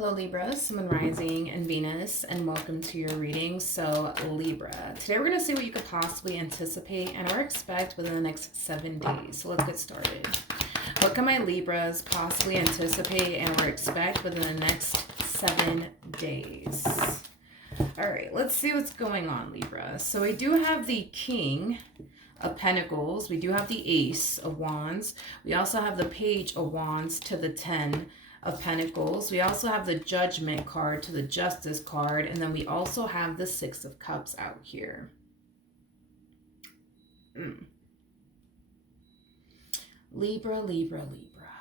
Hello Libra, Sun Rising and Venus, and welcome to your reading. So Libra, today we're going to see what you could possibly anticipate and or expect within the next 7 days. So let's get started. What can my Libras possibly anticipate and or expect within the next 7 days? All right, let's see what's going on, Libra. So we do have the King of Pentacles. We do have the Ace of Wands. We also have the Page of Wands to the 10 of Pentacles. We also have the Judgment card to the Justice card. And then we also have the Six of Cups out here. Libra, Libra, Libra.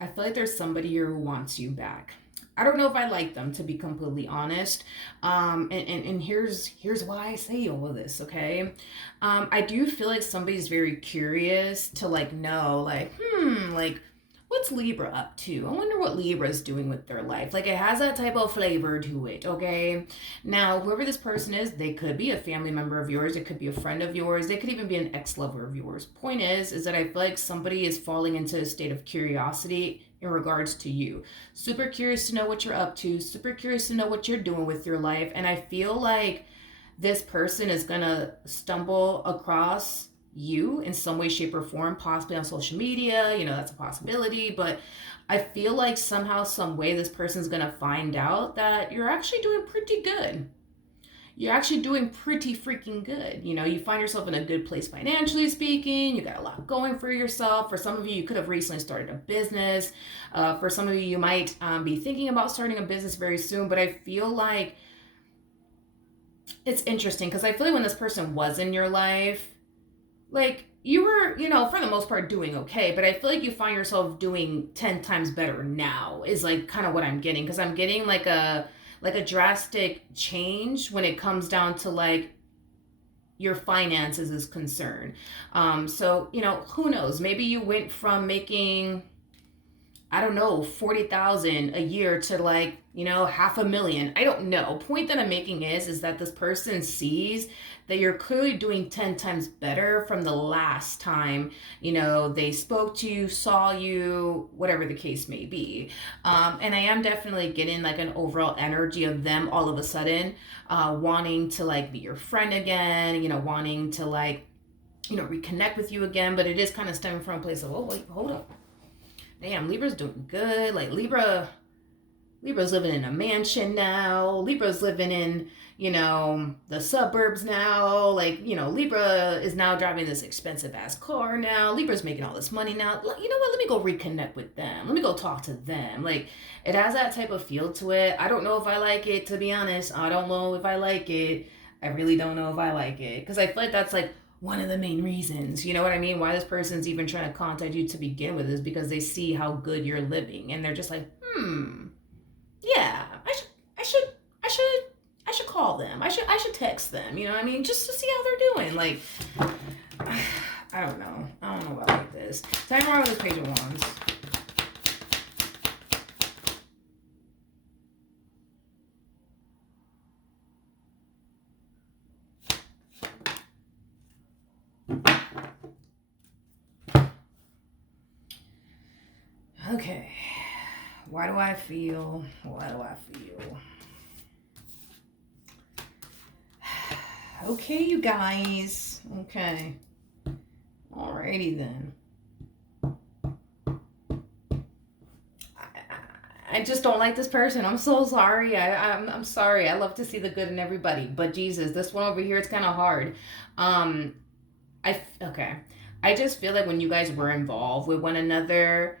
I feel like there's somebody here who wants you back. I don't know if I like them, to be completely honest. And here's why I say all of this, okay? I do feel like somebody's very curious to know, what's Libra up to? I wonder what Libra's doing with their life. Like, it has that type of flavor to it, okay? Now, whoever this person is, they could be a family member of yours. It could be a friend of yours. They could even be an ex-lover of yours. Point is that I feel like somebody is falling into a state of curiosity in regards to you. Super curious to know what you're up to. Super curious to know what you're doing with your life. And I feel like this person is going to stumble across you in some way, shape, or form, possibly on social media. That's a possibility, but I feel like somehow, some way, this person's gonna find out that you're actually doing pretty good. You're actually doing pretty freaking good. You find yourself in a good place financially speaking. You got a lot going for yourself. For some of you, you could have recently started a business. For some of you, you might be thinking about starting a business very soon, but I feel like it's interesting because I feel like when this person was in your life, you were, for the most part doing okay, but I feel like you find yourself doing 10 times better now is kind of what I'm getting. Because I'm getting a drastic change when it comes down to your finances is concerned. So, who knows? Maybe you went from making, I don't know, 40,000 a year to $500,000. I don't know. Point that I'm making is that this person sees that you're clearly doing 10 times better from the last time, they spoke to you, saw you, whatever the case may be. And I am definitely getting an overall energy of them all of a sudden wanting to be your friend again, wanting to reconnect with you again. But it is kind of stemming from a place of, oh, wait, hold up. Damn, Libra's doing good. Libra's living in a mansion now. Libra's living in, the suburbs now. Libra is now driving this expensive ass car now. Libra's making all this money now. You know what? Let me go reconnect with them. Let me go talk to them. It has that type of feel to it. I don't know if I like it, to be honest. I don't know if I like it. I really don't know if I like it. Because I feel like that's one of the main reasons, you know what I mean, why this person's even trying to contact you to begin with is because they see how good you're living, and they're just yeah, I should call them. I should text them. You know what I mean, just to see how they're doing. I don't know about like this. Tell me more about this Page of Wands. Okay, why do I feel? Okay, you guys. Okay. Alrighty then. I just don't like this person. I'm so sorry. I'm sorry. I love to see the good in everybody, but Jesus, this one over here, it's kind of hard. Okay. I just feel like when you guys were involved with one another,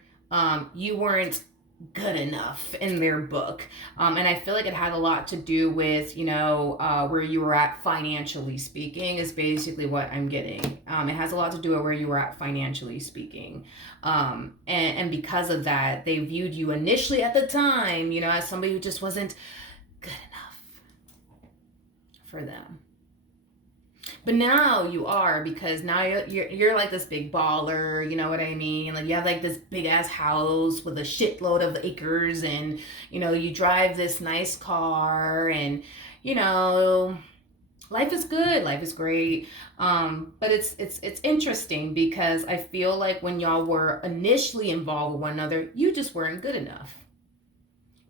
you weren't good enough in their book. And I feel like it had a lot to do with, where you were at financially speaking is basically what I'm getting. It has a lot to do with where you were at financially speaking. And because of that, they viewed you initially at the time, as somebody who just wasn't good enough for them. But now you are, because now you're this big baller, you know what I mean? You have this big ass house with a shitload of acres, and you drive this nice car, and life is good, life is great. But it's interesting because I feel like when y'all were initially involved with one another, you just weren't good enough.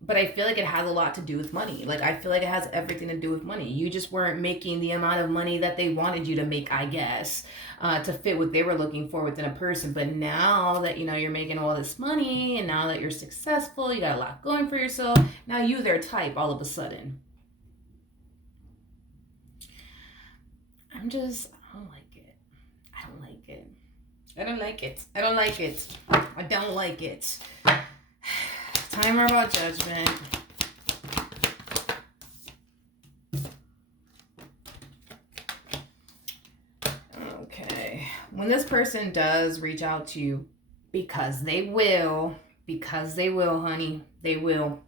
but I feel like it has a lot to do with money. Like, I feel like it has everything to do with money. You just weren't making the amount of money that they wanted you to make, I guess, to fit what they were looking for within a person. But now that, you're making all this money, and now that you're successful, you got a lot going for yourself, now you their type all of a sudden. I don't like it. I don't like it. I don't like it. I don't like it. I don't like it. Timer about judgment. Okay. When this person does reach out to you, because they will, honey, they will.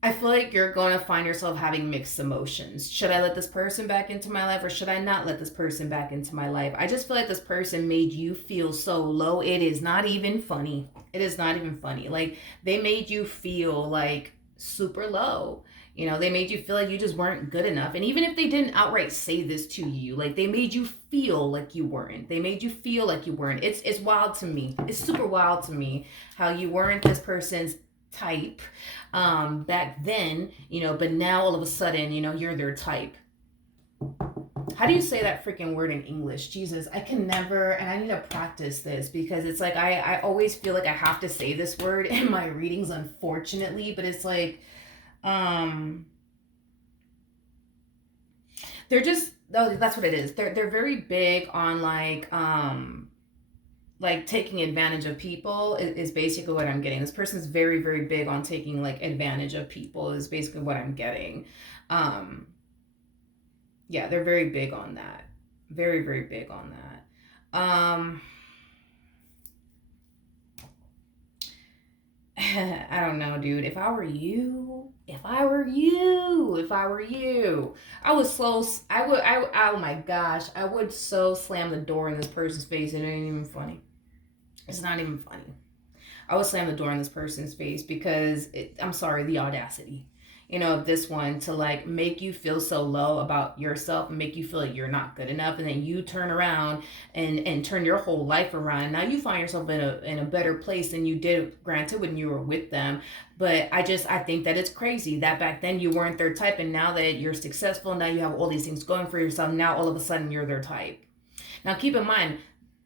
I feel like you're going to find yourself having mixed emotions. Should I let this person back into my life, or should I not let this person back into my life? I just feel like this person made you feel so low. It is not even funny. It is not even funny. Like, they made you feel like super low. They made you feel like you just weren't good enough. And even if they didn't outright say this to you, like, they made you feel like you weren't. They made you feel like you weren't. It's wild to me. It's super wild to me how you weren't this person's type back then, but now all of a sudden, you're their type. How do you say that freaking word in English? Jesus, I can never, and I need to practice this, because it's like I always feel like I have to say this word in my readings, unfortunately, but it's like they're just, oh, that's what it is. They're very big on like taking advantage of people is basically what I'm getting. This person's very, very big on taking like advantage of people is basically what I'm getting. Yeah, they're very big on that. Very, very big on that. I don't know, dude. If I were you, I would oh my gosh, I would so slam the door in this person's face. It ain't even funny. It's not even funny. I would slam the door in this person's face, because I'm sorry, the audacity, of this one to like make you feel so low about yourself and make you feel like you're not good enough, and then you turn around and turn your whole life around. Now you find yourself in a better place than you did, granted, when you were with them. But I think that it's crazy that back then you weren't their type, and now that you're successful, now you have all these things going for yourself, now all of a sudden you're their type. Now keep in mind,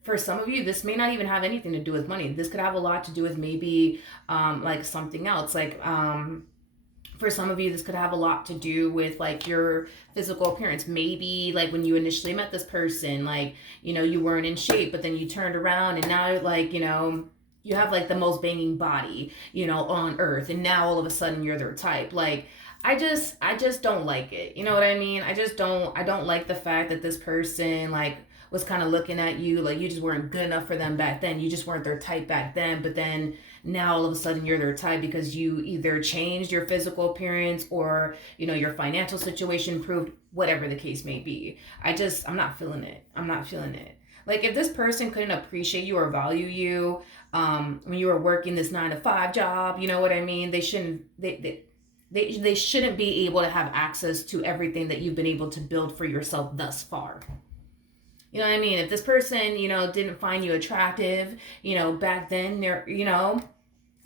for some of you, this may not even have anything to do with money. This could have a lot to do with maybe like something else. Like for some of you, this could have a lot to do with like your physical appearance. Maybe like when you initially met this person, like, you weren't in shape, but then you turned around and now like, you have like the most banging body, on earth. And now all of a sudden you're their type. Like, I just don't like it. You know what I mean? I don't like the fact that this person like was kind of looking at you like you just weren't good enough for them back then. You just weren't their type back then, but then now all of a sudden you're their type because you either changed your physical appearance or, your financial situation improved, whatever the case may be. I'm not feeling it. Like, if this person couldn't appreciate you or value you when you were working this 9-to-5 job, you know what I mean? They shouldn't be able to have access to everything that you've been able to build for yourself thus far. You know what I mean? If this person, didn't find you attractive, back then,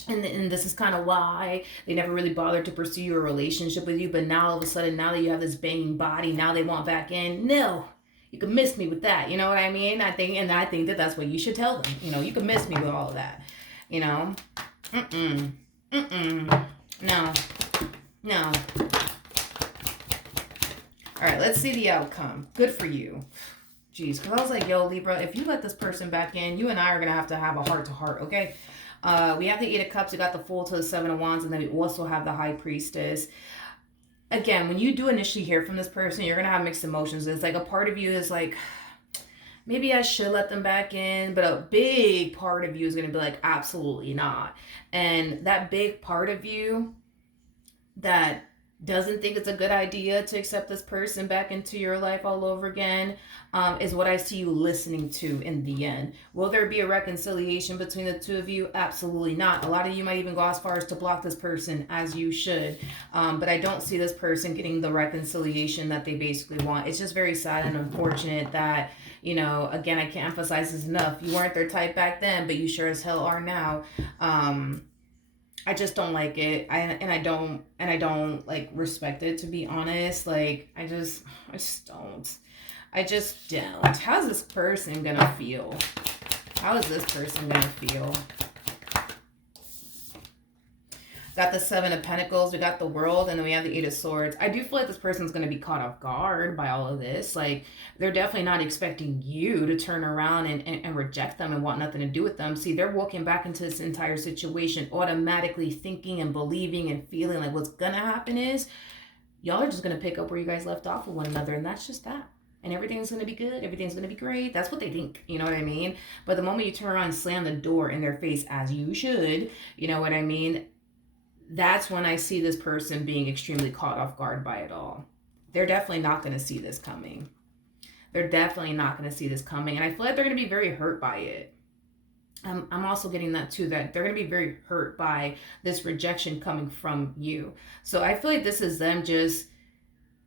and this is kind of why they never really bothered to pursue a relationship with you. But now all of a sudden, now that you have this banging body, now they want back in. No, you can miss me with that. You know what I mean? I think that that's what you should tell them. You can miss me with all of that. No. All right, let's see the outcome. Good for you. Jeez, because I was like, yo, Libra, if you let this person back in, you and I are going to have a heart-to-heart, okay? We have the 8 of Cups, we got the Fool to the 7 of Wands, and then we also have the High Priestess. Again, when you do initially hear from this person, you're going to have mixed emotions. It's like a part of you is like, maybe I should let them back in, but a big part of you is going to be like, absolutely not. And that big part of you that doesn't think it's a good idea to accept this person back into your life all over again is what I see you listening to in the end. Will there be a reconciliation between the two of you? Absolutely not. A lot of you might even go as far as to block this person, as you should. But I don't see this person getting the reconciliation that they basically want. It's just very sad and unfortunate that, again, I can't emphasize this enough. You weren't their type back then, but you sure as hell are now. I just don't like it. I don't like respect it, to be honest. Like I just don't. I just don't. How's this person gonna feel? How is this person gonna feel? Got the Seven of Pentacles, we got the World, and then we have the Eight of Swords. I do feel like this person's going to be caught off guard by all of this. Like, they're definitely not expecting you to turn around and reject them and want nothing to do with them. See, they're walking back into this entire situation automatically thinking and believing and feeling like what's going to happen is y'all are just going to pick up where you guys left off with one another, and that's just that. And everything's going to be good. Everything's going to be great. That's what they think. You know what I mean? But the moment you turn around and slam the door in their face, as you should, you know what I mean? That's when I see this person being extremely caught off guard by it all. They're definitely not going to see this coming. They're definitely not going to see this coming. And I feel like they're going to be very hurt by it. I'm also getting that too, that they're going to be very hurt by this rejection coming from you. So I feel like this is them just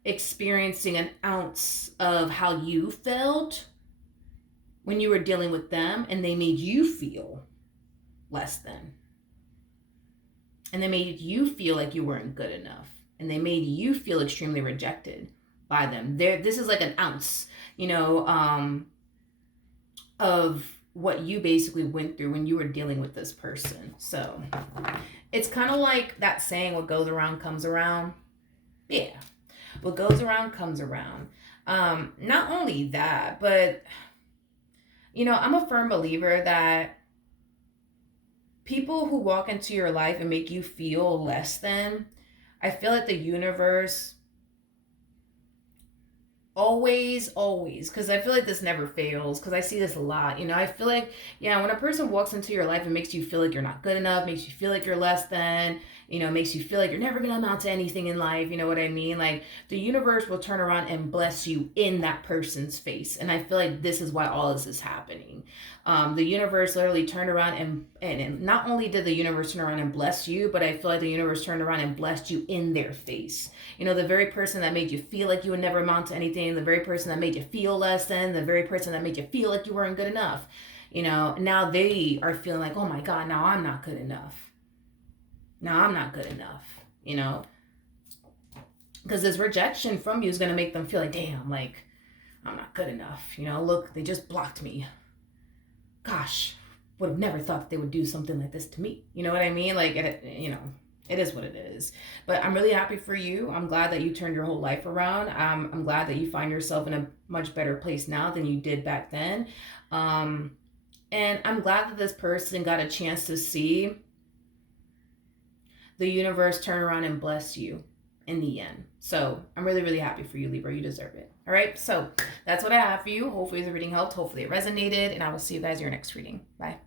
experiencing an ounce of how you felt when you were dealing with them, and they made you feel less than. And they made you feel like you weren't good enough. And they made you feel extremely rejected by them. This is like an ounce, of what you basically went through when you were dealing with this person. So it's kind of like that saying, what goes around comes around. Yeah. What goes around comes around. Not only that, but, I'm a firm believer that people who walk into your life and make you feel less than, I feel like the universe always, because I feel like this never fails, because I see this a lot. I feel like, when a person walks into your life and makes you feel like you're not good enough, makes you feel like you're less than, makes you feel like you're never going to amount to anything in life, you know what I mean? Like, the universe will turn around and bless you in that person's face. And I feel like this is why all this is happening. The universe literally turned around and not only did the universe turn around and bless you, but I feel like the universe turned around and blessed you in their face. The very person that made you feel like you would never amount to anything, the very person that made you feel less than, the very person that made you feel like you weren't good enough, now they are feeling like, oh my God, now I'm not good enough. Now I'm not good enough, because this rejection from you is going to make them feel like, damn, like, I'm not good enough. Look, they just blocked me. Gosh, would have never thought that they would do something like this to me. You know what I mean? Like, it is what it is. But I'm really happy for you. I'm glad that you turned your whole life around. I'm glad that you find yourself in a much better place now than you did back then. And I'm glad that this person got a chance to see the universe turn around and bless you in the end. So I'm really, really happy for you, Libra. You deserve it. All right. So that's what I have for you. Hopefully the reading helped. Hopefully it resonated. And I will see you guys in your next reading. Bye.